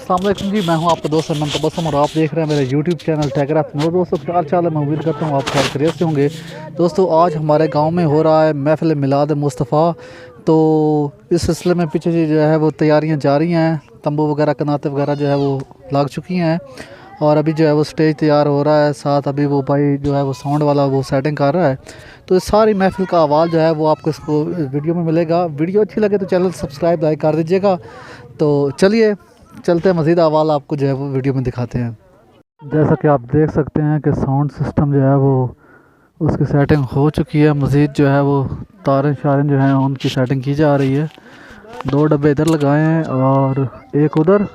अस्सलाम वालेकुम जी, मैं हूं आपका दोस्त अरमान तबस्सुम और आप देख रहे हैं मेरे यूट्यूब चैनल टैगराफ। मेरे दोस्तों क्या हाल चाल है, मैं उम्मीद करता हूं आप खैर खैरियत से होंगे। दोस्तों आज हमारे गांव में हो रहा है महफ़िल मिलाद मुस्तफ़ा। तो इस सिलसिले में पीछे जो है वो तैयारियां जारी हैं, तंबू वगैरह कनाते वगैरह जो है वो लग चुकी हैं और अभी जो है वो स्टेज तैयार हो रहा है। साथ अभी वो भाई जो है वो साउंड वाला वो सेटिंग कर रहा है। तो इस सारी महफ़िल का आवाज़ जो है वो आपको इसको वीडियो में मिलेगा। वीडियो अच्छी लगे तो चैनल सब्सक्राइब लाइक कर दीजिएगा। तो चलिए चलते हैं, मज़ीद अहवाल आपको जो है वो वीडियो में दिखाते हैं। जैसा कि आप देख सकते हैं कि साउंड सिस्टम जो है वो उसकी सेटिंग हो चुकी है। मज़ीद जो है वो तारें शारें जो हैं उनकी सेटिंग की जा रही है। 2 डब्बे इधर लगाए हैं और एक उधर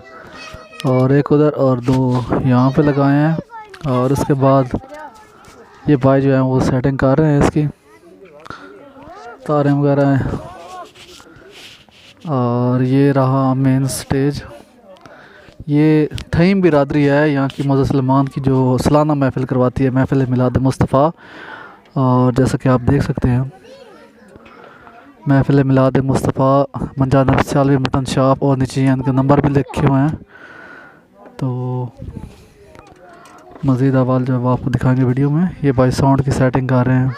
और 2 यहाँ पे लगाए हैं। और उसके बाद ये भाई जो है वो सेटिंग कर रहे हैं इसकी तारें वगैरह। और ये रहा मेन स्टेज। ये थईम बिरादरी है यहाँ की मौजूद सलमान की जो सालाना महफ़िल करवाती है, महफ़िल मिलाद मुस्तफ़ा। और जैसा कि आप देख सकते हैं महफ़िल मिलाद मुस्तफ़ा मंजाना सालवी मतन शाप और नीचे इनके नंबर भी लिखे हुए हैं। तो मज़ीद अहवाल जो है आपको दिखाएंगे वीडियो में। ये भाई साउंड की सेटिंग कर रहे हैं।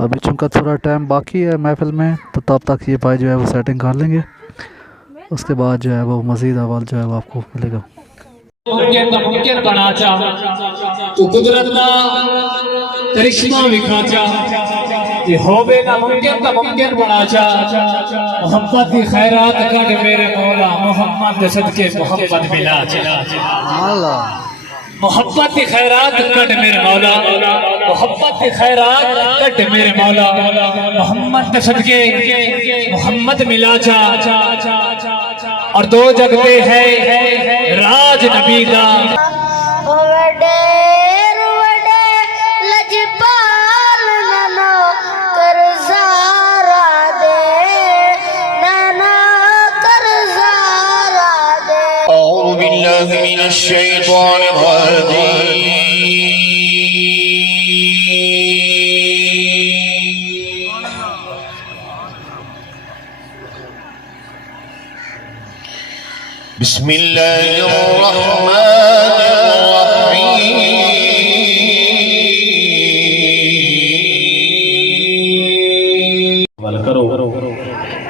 अभी चूँकि थोड़ा टाइम बाकी है महफ़िल में तो तब तक ये भाई जो है वो सेटिंग कर लेंगे। उसके बाद जो है वो मज़ीद अहवाल जो है वो आपको मिलेगा। मुमकिन बनाचा तू कुदरत ना करिश्मा विखाचा ये होवे ना मुमकिन का मुमकिन बनाचा। मोहब्बत की खैरात कर मेरे मौला, मोहम्मद सदके मोहब्बत मिला। मोहब्बत की खैरात कट मेरे मौला, मोहब्बत की खैरात कट मेरे मौला, मोहम्मद सदके मोहम्मद मिला जा। और 2 जगते है राज नबी दा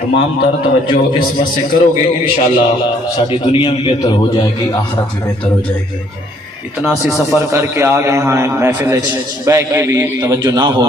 तमाम तर तवज्जो इस वक्त से करोगे इंशाअल्लाह साड़ी दुनिया में बेहतर हो जाएगी, आखिरत में बेहतर हो जाएगी। इतना सी सफ़र करके आ गए हैं महफिल बह के भी तवज्जो ना हो।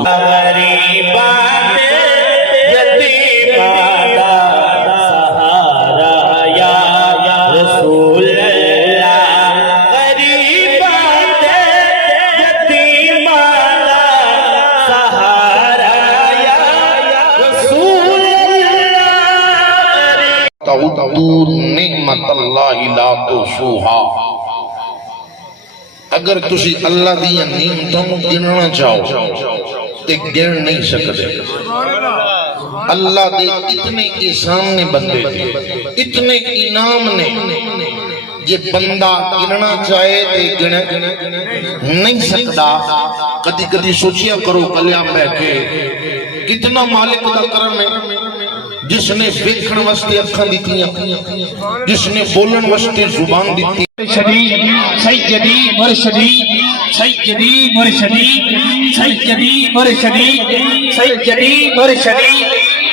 अगर तुसी अल्लाह दी नियमतों गिनना चाहो ते गिन नहीं सकते। अल्लाह दे इतने एहसान ने बंदे ते, इतने इनाम ने, जे बंदा गिनना चाहे ते गिन नहीं सकता। कदी कदी सोचिया करो कल्या बैठे कितना मालिक दा करम है जिसने देखण वास्ते अखां दित्तियां, जिसने बोलन वास्ते जुबान दित्ती। सैयदी मुर्शदी सैयदी मुर्शदी सैयदी मुर्शदी सैयदी मुर्शदी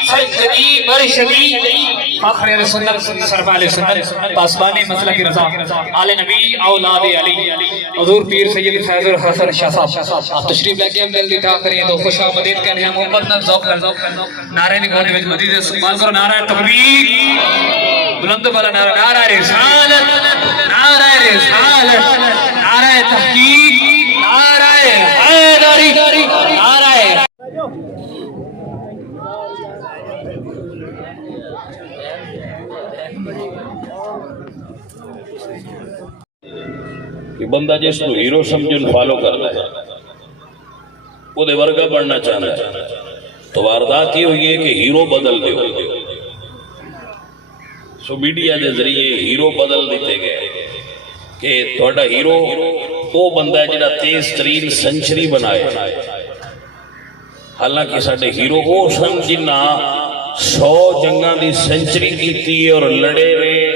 सैयदी मुर्शदी फखरे सुन्नत सरवाले सुन्नत पासबाने मसला की रजा आले नबी औलाद अली हुजूर पीर सैयद फैजुल हसन शाह साहब आप तशरीफ लेके हम जल्दी था करें तो खुश आमदीद कहने हैं मोहब्बत ना ज़ौक़ नारे निकाल दे मदीद सुभान करो नारा तकबीर बुलंद वाला नारा नारा रिसालत नारा रिसालत नारा तहकीक नारा हैदरी नारा कि बंदा जिसको हीरो समझन फॉलो करता है वो वर्गा बनना चाहता है तो वारदात ये हुई है कि हीरो बदल दे। सो मीडिया के जरिए हीरो बदल दिते गए कि थोड़ा हीरो वो बंदा है जिहड़ा तेज तरीन सेंचुरी बनाए। हालांकि साडे हीरो वो सन जिन्ना 100 जंगां दी सेंचुरी की और लड़े ने